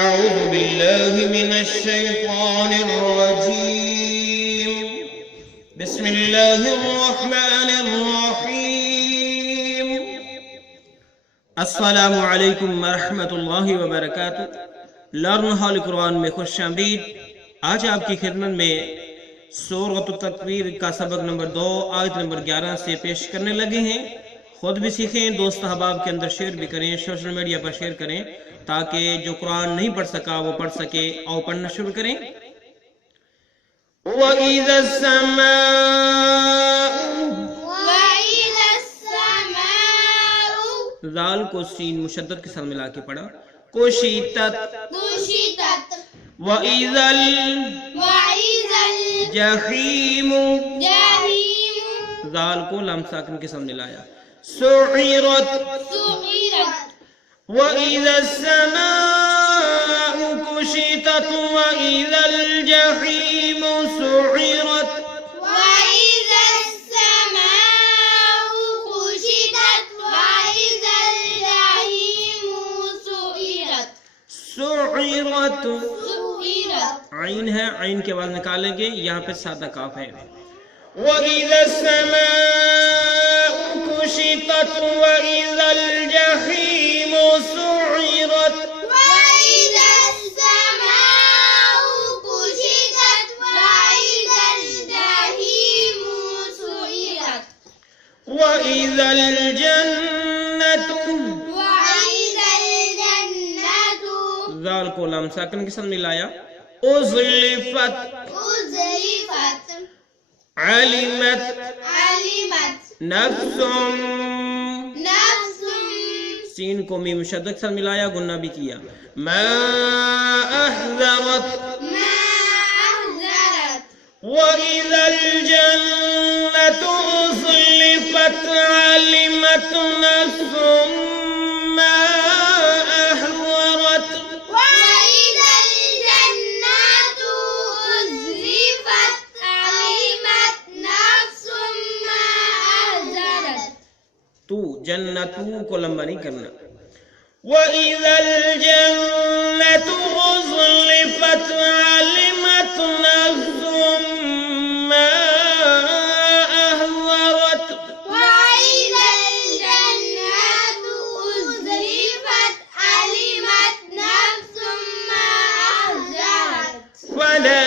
أعوذ بالله من الشيطان الرجيم بسم الله الرحمن الرحيم السلام علیکم ورحمۃ اللہ وبرکاتہ۔ لرن ہال قرآن میں خوش آمدید۔ آج آپ کی خدمت میں سورۃ التکویر کا سبق نمبر 2 آیت نمبر 11 سے پیش کرنے لگے ہیں۔ خود بھی سیکھیں، دوست احباب کے اندر شیئر بھی کریں، سوشل میڈیا پر شیئر کریں تاکہ جو قرآن نہیں پڑھ سکا وہ پڑھ سکے۔ اور پڑھنا شروع کریں۔ وَإِذَا السَّمَاءُ زال کو سین مشدد کے ساتھ ملا کے پڑھا۔ کشیتت وَإِذَا الجحیم زال کو لام ساکن کے ساتھ ملایا۔ سعیرت وَإِذَا السَّمَاءُ كُشِطَتْ وَإِذَا الْجَحِيمُ سُعِّرَتْ وَإِذَا السَّمَاءُ كُشِطَتْ وَإِذَا الْجَحِيمُ سُعِّرَتْ سُعِّرَتْ عین ہے، عین کے بعد نکالیں گے، یہاں پہ سادہ کاف ہے۔ وَإِذَا السَّمَاءُ كُشِطَتْ وَإِذَا الْجَحِيمُ سُعِّرَتْ وَإِذَا السَّمَاءُ كُشِطَتْ وَإِذَا الْجَحِيمُ سُعِّرَتْ وَإِذَا الْجَنَّةُ زال کو لام ساکن کے ساتھ ملایا۔ اُزْلِفَتْ عَلِمَتْ نَفْسٌ سین کو میم مشدد کے ساتھ ملایا، گنہ بھی کیا۔ مَا أَحْذَرَتْ وَإِذَا الْجَنَّةُ أُزْلِفَتْ عَلِمَتْ نَفْسٌ مَا أَحْذَرَتْ وَإِذَا الْجَنَّةُ أُزْلِفَتْ عَلِمَتْ نَفْسٌ مَا أَحْذَرَتْ تو جنتو کو لمبا نہیں کرنا۔ وَإِذَا الْجَنَّةُ أُزْلِفَتْ عَلِمَتْ نَفْسٌ مَا أَحْذَرَتْ وَإِذَا الْجَنَّةُ أُزْلِفَتْ عَلِمَتْ نَفْسٌ مَا أَحْذَرَتْ فَلَا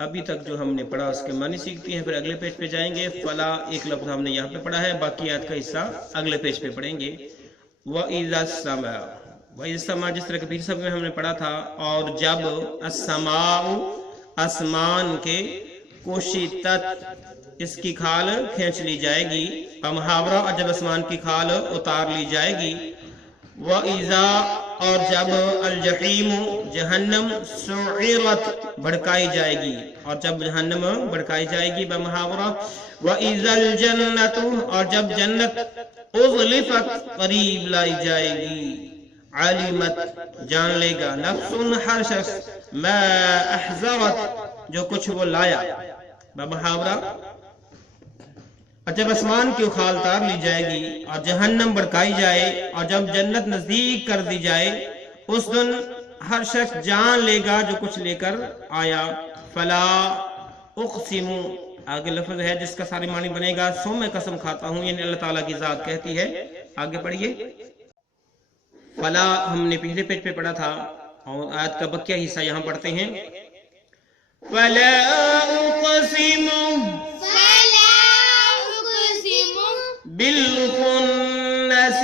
ابھی تک جو ہم نے پڑھا اس کے معنی سیکھتے ہیں، پھر اگلے پیج پہ جائیں گے۔ فلا ایک لفظ ہم نے یہاں پہ پڑھا ہے، باقی آیت کا حصہ اگلے پیج پہ پڑھیں گے۔ وَإِذَا السَّمَاءُ وَإِذَا السَّمَاء جس طرح کے پیر سب میں ہم نے پڑھا تھا، اور جب السماء آسمان کے کشطت اس کی کھال کھینچ لی جائے گی، محاورہ اور جب آسمان کی کھال اتار لی جائے گی۔ وَإِذَا اور جب الجحیم جہنم سعیرت بھڑکائی جائے گی، اور جب جہنم بھڑکائی جائے گی بمحاورہ۔ وَإِذَا الْجَنَّةُ اور جب جنت اُزْلِفَتْ قریب لائی جائے گی، علمت جان لے گا، نفس ہر شخص، ما احذرت جو کچھ وہ لایا بمحاورہ۔ اور جب آسمان کی اخال تار لی جائے گی اور جہنم بھڑکائی جائے اور جب جنت نزدیک کر دی جائے، اس دن ہر شخص جان لے گا جو کچھ لے کر آیا۔ فلا اقسم آگے لفظ ہے جس کا سارے معنی بنے گا سو میں قسم کھاتا ہوں، یعنی اللہ تعالیٰ کی ذات کہتی ہے۔ آگے پڑھیے۔ فلا ہم نے پہلے پیج پہ پڑھا تھا، اور آیت کا بقیہ حصہ یہاں پڑھتے ہیں۔ فلا اقسم بالخنس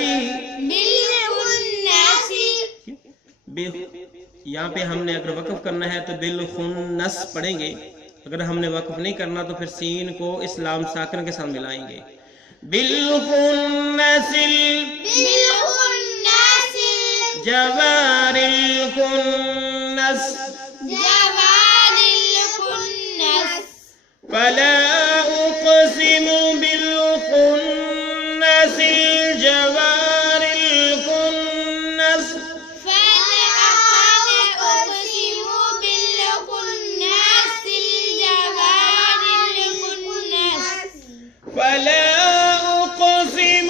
یہاں پہ ہم نے اگر وقف کرنا ہے تو بالخنس پڑھیں گے، اگر ہم نے وقف نہیں کرنا تو پھر سین کو اسلام ساکن کے ساتھ ملائیں گے۔ بالخنس جوار الخنس فلا اقسم بالخنس الجوار الخنس فلا اقسم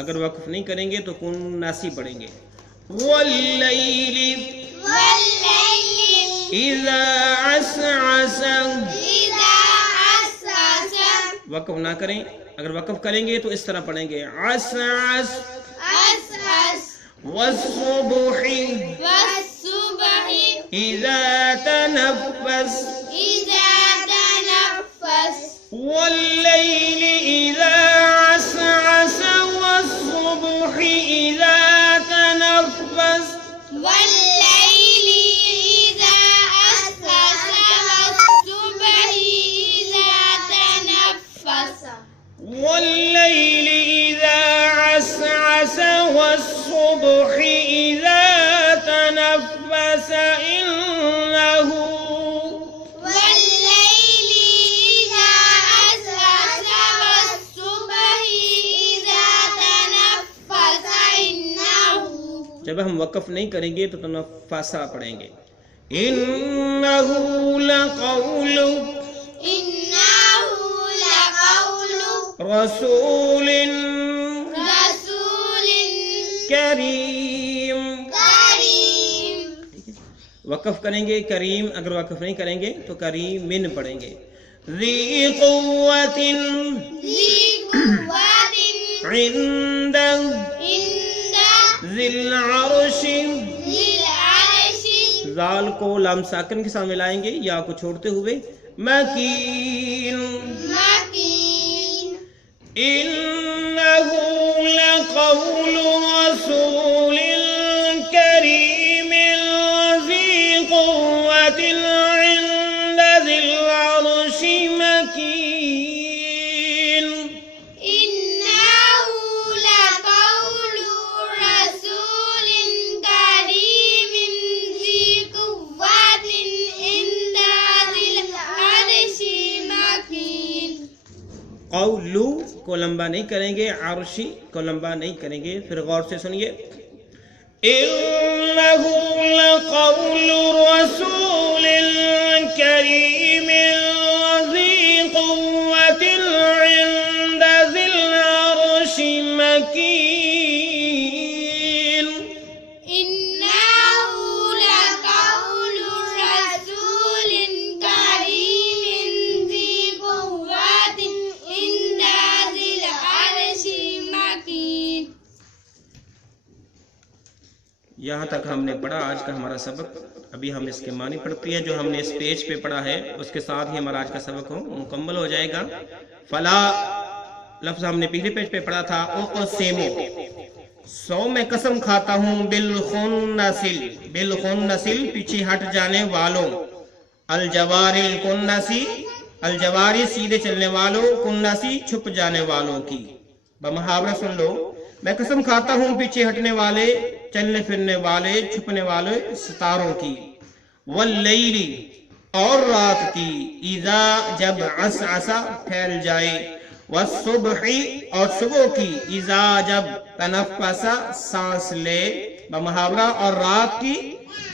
اگر وقف نہیں کریں گے تو کن ناسی پڑھیں گے. واللیل والليل اذا عسعس. إذا عسعس وقف نہ کریں. اگر وقف کریں گے تو اس طرح پڑھیں گے عسعس. عسعس والصبح والصبح اذا تنفس. إذا تنفس والليل إذا عسعس والصبح إذا تنفس. والليل إذا عسعس والصبح إذا تنفس والليل إذا عسعس والصبح إذا تنفس إنه والليل إذا عسعس والصبح إذا تنفس إنه. جب ہم وقف نہیں کریں گے تو تنفسا پڑھیں گے. إنه لقول إنه لقول رسول رسول کریم. كريم. وقف کریں گے کریم. اگر وقف نہیں کریں گے تو کریم من پڑھیں گے. ذی قوت ذي قوة عند عند ذی العرش. ذي العرش زال کو لام ساکن کے ساتھ ملائیں گے یا کو چھوڑتے ہوئے. مکین. مكين. إنه لقول رسول كريم ذي قوة عند ذي العرش مكين. إنه لقول رسول كريم ذي قوة عند ذي العرش مكين. قولو کو لمبا نہیں کریں گے. عرشی کو لمبا نہیں کریں گے. پھر غور سے سنیے. إنه لقول رسول كريم ذي قوة عند ذي العرش مكين. إنه لقول رسول كريم ذي قوة عند ذي العرش مكين. یہاں تک ہم نے پڑھا آج کا ہمارا سبق. ابھی ہم اس کے معنی پڑھتے ہیں. جو ہم نے اس پیج پہ پڑھا ہے اس کے ساتھ ہی ہمارا آج کا سبق مکمل ہو جائے گا. فلا لفظ ہم نے پہلے پیج پہ پڑھا تھا. اقسم سو میں قسم کھاتا ہوں. بالخنسل بالخنسل پیچھے ہٹ جانے والوں. الجواری الکنسی الجواری سیدھے چلنے والوں. کنسی چھپ جانے والوں کی. بمحاورہ سن لو. میں قسم کھاتا ہوں پیچھے ہٹنے والے چلنے پھرنے والے چھپنے والے ستاروں کی. واللیل اور رات کی. اذا جب عسعسا پھیل جائے. والصبح اور صبح کی. اذا جب تنفسا سانس لے. بمحاورہ اور رات کی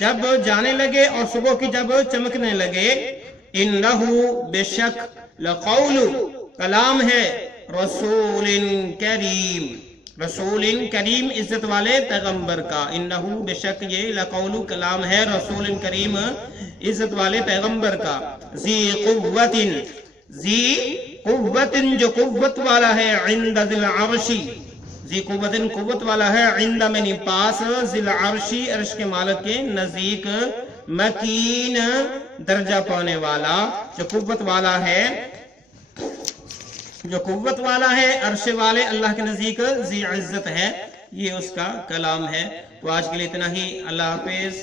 جب جانے لگے اور صبح کی جب چمکنے لگے. انہو بے شک لقول کلام ہے. رسول کریم رسول کریم عزت والے پیغمبر کا. انہو بے شک یہ لقول کلام ہے. رسول کریم عزت والے پیغمبر کا. ذی قوت ذی قوت جو قوت والا ہے. عند ذی العرش ذی قوت قوت والا ہے. عند میں پاس. ذی العرش عرش کے مالک کے نزدیک. مکین درجہ پانے والا. جو قوت والا ہے جو قوت والا ہے عرش والے اللہ کے نزدیک ذی عزت ہے. یہ اس کا کلام ہے. تو آج کے لیے اتنا ہی. اللہ حافظ.